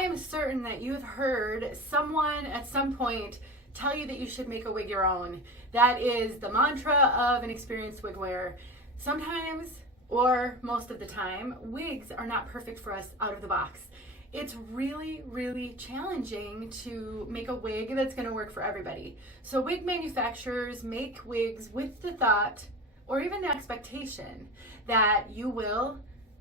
I am certain that you have heard someone at some point tell you that you should make a wig your own. That is the mantra of an experienced wig wearer. Sometimes, or most of the time, wigs are not perfect for us out of the box. It's really, really challenging to make a wig that's going to work for everybody. So wig manufacturers make wigs with the thought, or even the expectation, that you will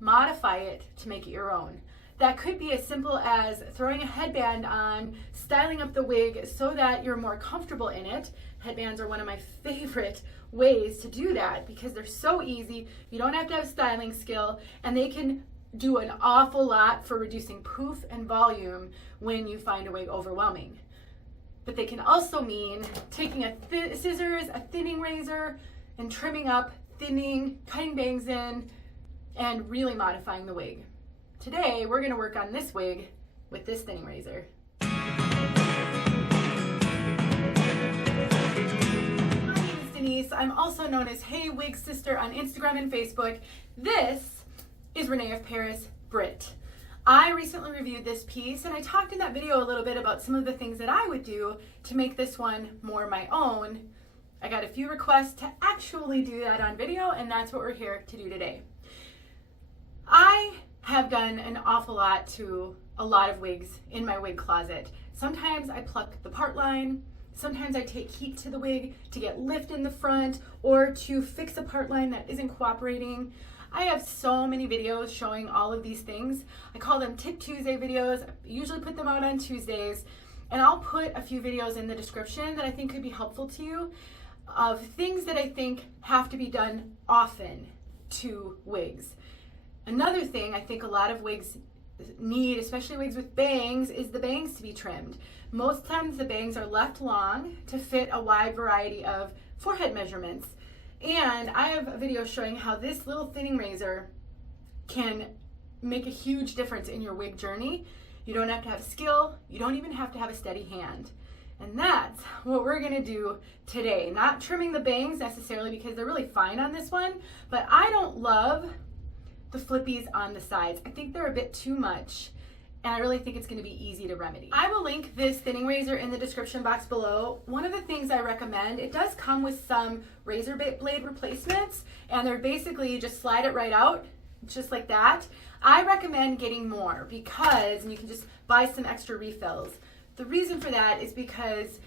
modify it to make it your own. That could be as simple as throwing a headband on, styling up the wig so that you're more comfortable in it. Headbands are one of my favorite ways to do that because they're so easy. You don't have to have styling skill, and they can do an awful lot for reducing poof and volume when you find a wig overwhelming. But they can also mean taking scissors, a thinning razor, and trimming up, thinning, cutting bangs in, and really modifying the wig. Today, we're going to work on this wig with this thinning razor. My name is Denise. I'm also known as Hey Wig Sister on Instagram and Facebook. This is Renee of Paris, Brit. I recently reviewed this piece, and I talked in that video a little bit about some of the things that I would do to make this one more my own. I got a few requests to actually do that on video, and that's what we're here to do today. I have done an awful lot to a lot of wigs in my wig closet. Sometimes I pluck the part line, sometimes I take heat to the wig to get lift in the front or to fix a part line that isn't cooperating. I have so many videos showing all of these things. I call them Tip Tuesday videos. I usually put them out on Tuesdays, and I'll put a few videos in the description that I think could be helpful to you of things that I think have to be done often to wigs. Another thing I think a lot of wigs need, especially wigs with bangs, is the bangs to be trimmed. Most times the bangs are left long to fit a wide variety of forehead measurements. And I have a video showing how this little thinning razor can make a huge difference in your wig journey. You don't have to have skill. You don't even have to have a steady hand. And that's what we're gonna do today. Not trimming the bangs necessarily because they're really fine on this one, but I don't love the flippies on the sides. I think they're a bit too much, and I really think it's gonna be easy to remedy. I will link this thinning razor in the description box below. One of the things I recommend, it does come with some razor blade replacements, and they're basically, you just slide it right out, just like that. I recommend getting more because, and you can just buy some extra refills. The reason for that is because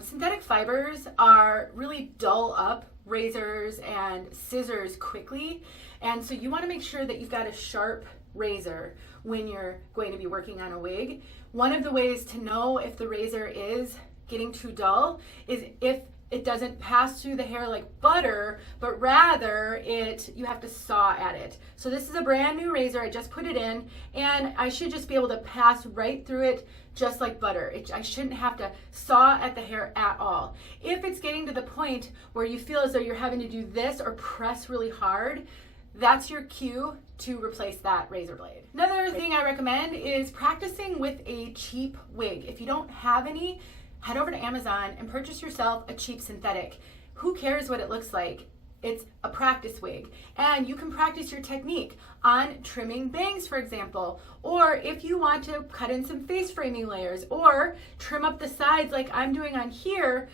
synthetic fibers are really dull up razors and scissors quickly, and so you want to make sure that you've got a sharp razor when you're going to be working on a wig. One of the ways to know if the razor is getting too dull is if it doesn't pass through the hair like butter, but rather you have to saw at it. So this is a brand new razor, I just put it in, and I should just be able to pass right through it just like butter. I shouldn't have to saw at the hair at all. If it's getting to the point where you feel as though you're having to do this or press really hard, that's your cue to replace that razor blade. Another thing I recommend is practicing with a cheap wig. If you don't have any, head over to Amazon and purchase yourself a cheap synthetic. Who cares what it looks like? It's a practice wig, and you can practice your technique on trimming bangs, for example, or if you want to cut in some face framing layers or trim up the sides like I'm doing on here.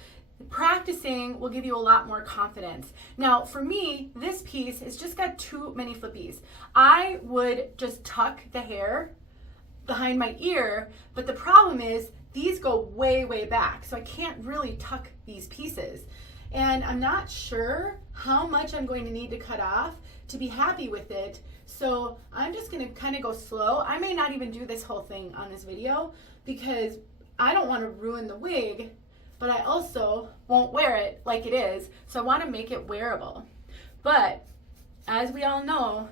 Practicing will give you a lot more confidence. Now, for me, this piece has just got too many flippies. I would just tuck the hair behind my ear, but the problem is these go way, way back, so I can't really tuck these pieces. And I'm not sure how much I'm going to need to cut off to be happy with it, so I'm just gonna kind of go slow. I may not even do this whole thing on this video because I don't want to ruin the wig, but I also won't wear it like it is, so I want to make it wearable. But as we all know,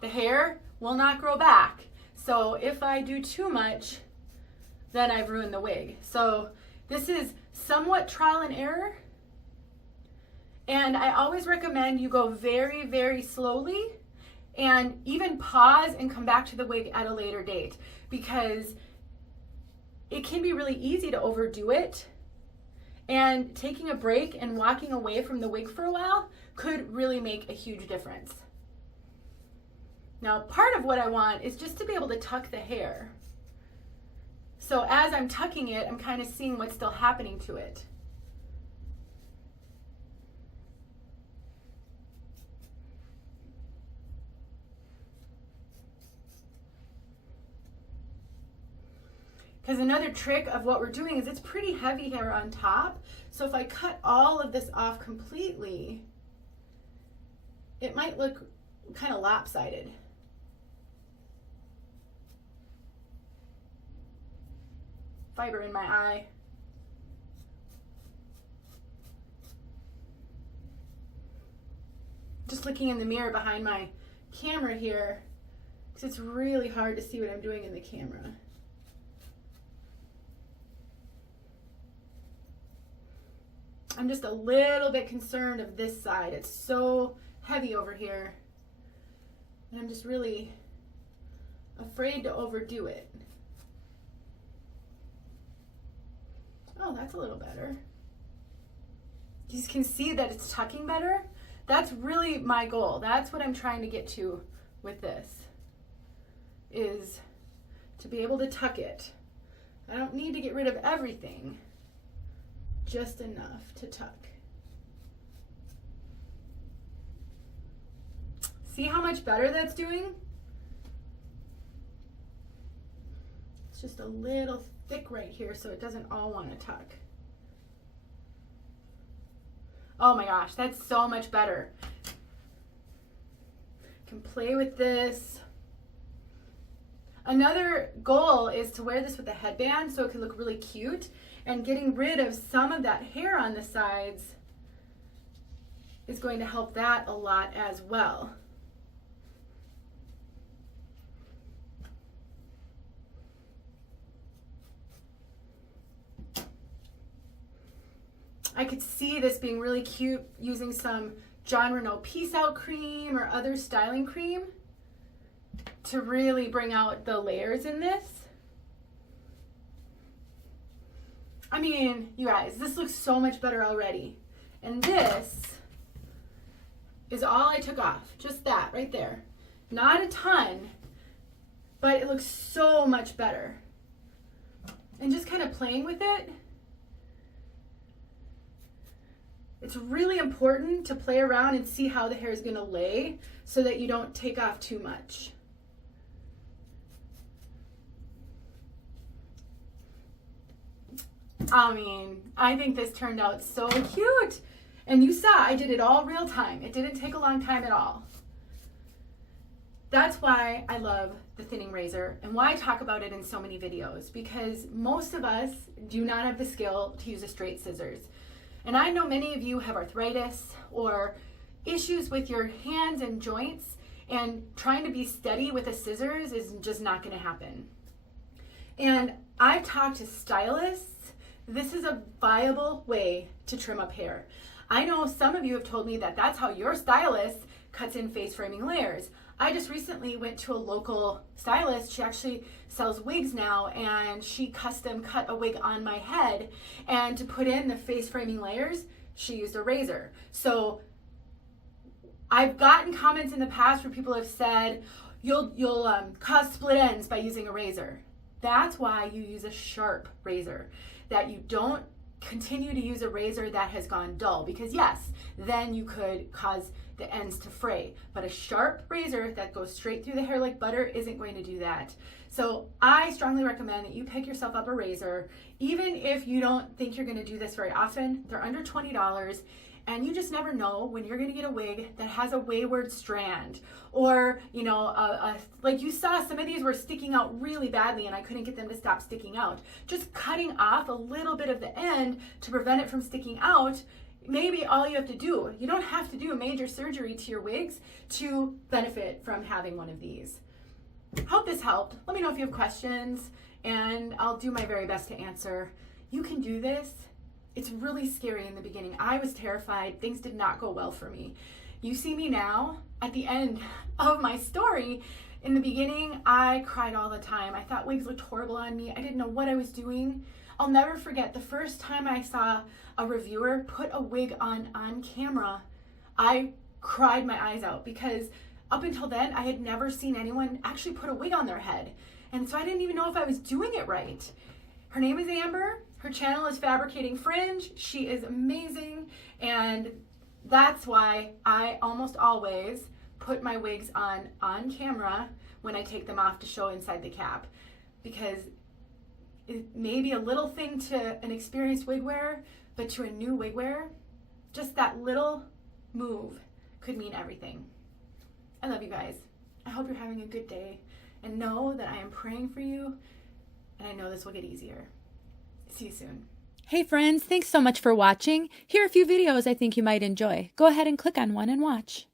the hair will not grow back. So if I do too much, then I've ruined the wig. So this is somewhat trial and error. And I always recommend you go very, very slowly and even pause and come back to the wig at a later date because it can be really easy to overdo it. And taking a break and walking away from the wig for a while could really make a huge difference. Now, part of what I want is just to be able to tuck the hair. So as I'm tucking it, I'm kind of seeing what's still happening to it. Because another trick of what we're doing is it's pretty heavy hair on top. So if I cut all of this off completely, it might look kind of lopsided. Fiber in my eye. Just looking in the mirror behind my camera here, because it's really hard to see what I'm doing in the camera. I'm just a little bit concerned of this side. It's so heavy over here. And I'm just really afraid to overdo it. Oh, that's a little better. You can see that it's tucking better. That's really my goal. That's what I'm trying to get to with this, is to be able to tuck it. I don't need to get rid of everything. Just enough to tuck. See how much better that's doing? It's just a little thick right here, so it doesn't all want to tuck. Oh my gosh, that's so much better. Can play with this. Another goal is to wear this with a headband so it can look really cute, and getting rid of some of that hair on the sides is going to help that a lot as well. I could see this being really cute using some Jon Renau Peace Out cream or other styling cream to really bring out the layers in this. I mean, you guys, this looks so much better already. And this is all I took off. Just that right there. Not a ton, but it looks so much better. And just kind of playing with it. It's really important to play around and see how the hair is going to lay so that you don't take off too much. I mean, I think this turned out so cute. And you saw I did it all real time. It didn't take a long time at all. That's why I love the thinning razor and why I talk about it in so many videos, because most of us do not have the skill to use a straight scissors. And I know many of you have arthritis or issues with your hands and joints, and trying to be steady with a scissors is just not going to happen. And I've talked to stylists. This is a viable way to trim up hair. I know some of you have told me that that's how your stylist cuts in face framing layers. I just recently went to a local stylist. She actually sells wigs now, and she custom cut a wig on my head, and to put in the face framing layers, she used a razor. So I've gotten comments in the past where people have said, you'll cause split ends by using a razor. That's why you use a sharp razor, that you don't continue to use a razor that has gone dull, because yes, then you could cause the ends to fray, but a sharp razor that goes straight through the hair like butter isn't going to do that. So I strongly recommend that you pick yourself up a razor, even if you don't think you're going to do this very often. They're under $20, and you just never know when you're going to get a wig that has a wayward strand, or like you saw, some of these were sticking out really badly and I couldn't get them to stop sticking out. Just cutting off a little bit of the end to prevent it from sticking out, maybe all you have to do. You don't have to do major surgery to your wigs to benefit from having one of these. Hope this helped. Let me know if you have questions, and I'll do my very best to answer. You can do this. It's really scary in the beginning. I was terrified. Things did not go well for me. You see me now at the end of my story. In the beginning, I cried all the time. I thought wigs looked horrible on me. I didn't know what I was doing. I'll never forget the first time I saw a reviewer put a wig on camera. I cried my eyes out, because up until then, I had never seen anyone actually put a wig on their head. And so I didn't even know if I was doing it right. Her name is Amber. Her channel is Fabricating Fringe. She is amazing, and that's why I almost always put my wigs on camera when I take them off to show inside the cap, because it may be a little thing to an experienced wig wearer, but to a new wig wearer, just that little move could mean everything. I love you guys. I hope you're having a good day, and know that I am praying for you, and I know this will get easier. See you soon. Hey friends, thanks so much for watching. Here are a few videos I think you might enjoy. Go ahead and click on one and watch.